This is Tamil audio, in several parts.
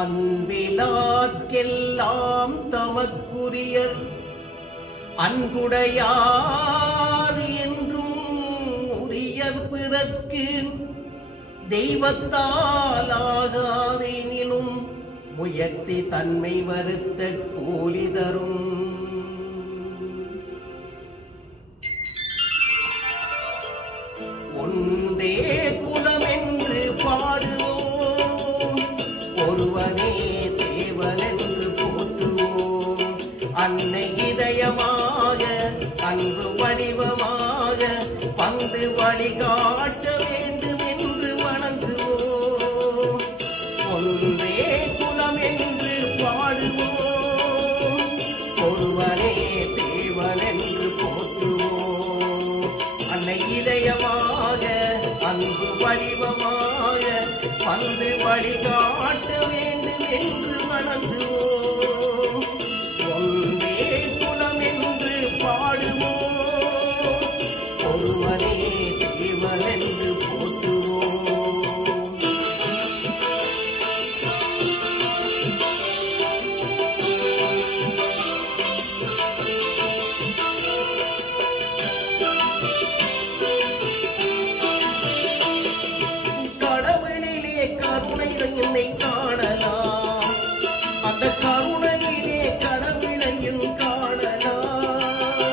அன்பிலார்க்கெல்லாம் தமக்குரியர் அன்புடையார் என்றும் உரியர் பிறர்க்கு தெய்வத்தால் ஆகாதெனினும் முயற்சி தன்மை வருத்த கூலி தரும். ஒன்றே குலமென்று பாடுவோம், ஒருவனே தேவனென்று போற்றுவோம். அன்னை இதயமாக அன்பு வடிவமாக வந்து வழிகாட்ட வேண்டும் என்று வணங்குவோம். ஒன்றே குலம் என்று பாடுவோம், ஒருவனே தேவனென்று போற்றுவோம். அன்னை இதயமாக அன்பு வடிவமாக வந்து வழிகாட்ட வேண்டும் என்று வணங்குவோம். ஒன்றே குலம் என்று பாடுவோம், ஒருவனே தேவன் என்று போற்றுவோம். கடவுளிலே கருணை என்னை காணலாம், அந்த கருணையிலே கடவுளையும் காணலாம்.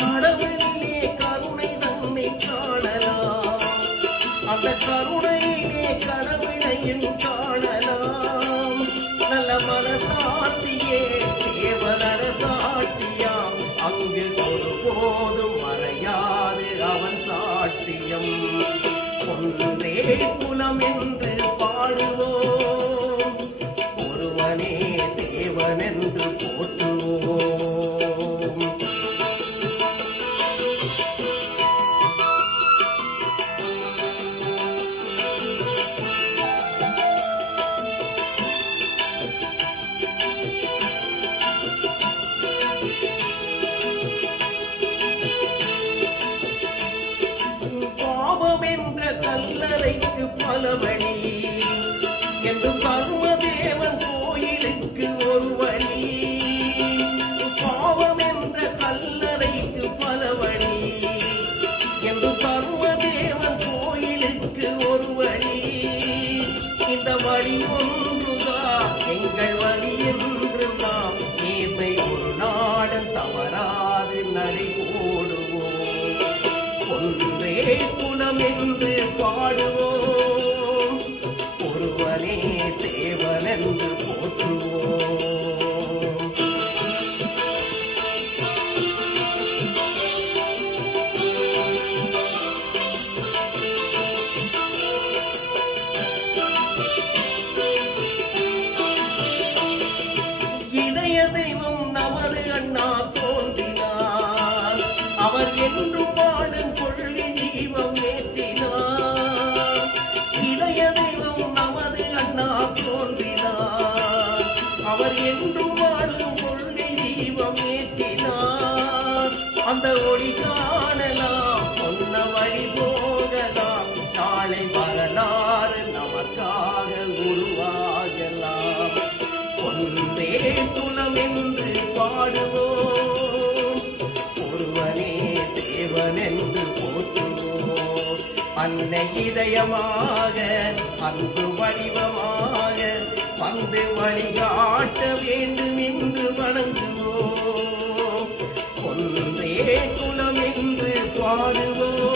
கடவுளிலே கருணை தன்னை காணலாம், அந்த கருணையிலே கடவுளையும் காணலாம். நல்ல மனசாட்சியே தேவனர சாட்சியாம், அங்கு ஒருபோதும் மறையாது அவன் சாட்சியம். ஒன்றே குலம் என்று பாடுவோம், ஒருவனே தேவன் என்று போற்றுவோம். பாவம் என்ற கல்லறைக்கு பல வழி என்று பருமதேவன் கோயிலுக்கு ஒரு வழி. பாவம் என்ற கல்லறைக்கு பல வழி என்று பருமதேவன் கோயிலுக்கு ஒரு வழி. இந்த வழி ஒன்றுதான் எங்கள் வழி என்று நாம் நேர்மை ஒரு நாடன் தவறாது நடை போடுவோம். ஒன்றே குலம் என்று பாடுவோம், ஒருவனே தேவன் என்று போற்றுவோம். இதய தெய்வம் நமது அண்ணா தோன்றினார், அவர் என்றும் வாழும் கொள்ளி தீபம் ஏற்றினார். இதய தெய்வம் நமது அண்ணா தோன்றினார், அவர் என்றும் வாழும் கொள்ளி தீபம் ஏற்றினார். அந்த ஒளி காணலாம், சொன்ன வழி போகலாம், நாளை வரலாறு நமக்காக உருவாகலாம். ஒன்றே குலம் என்று பாடுவோம், ஒருவனே தேவன் என்று போற்றுவோம். அன்னை இதயமாக அன்பு வடிவமாக வந்து வழிகாட்ட வேண்டும் என்று வணங்குவோம். ஒன்றே குலம் என்று பாடுவோம்,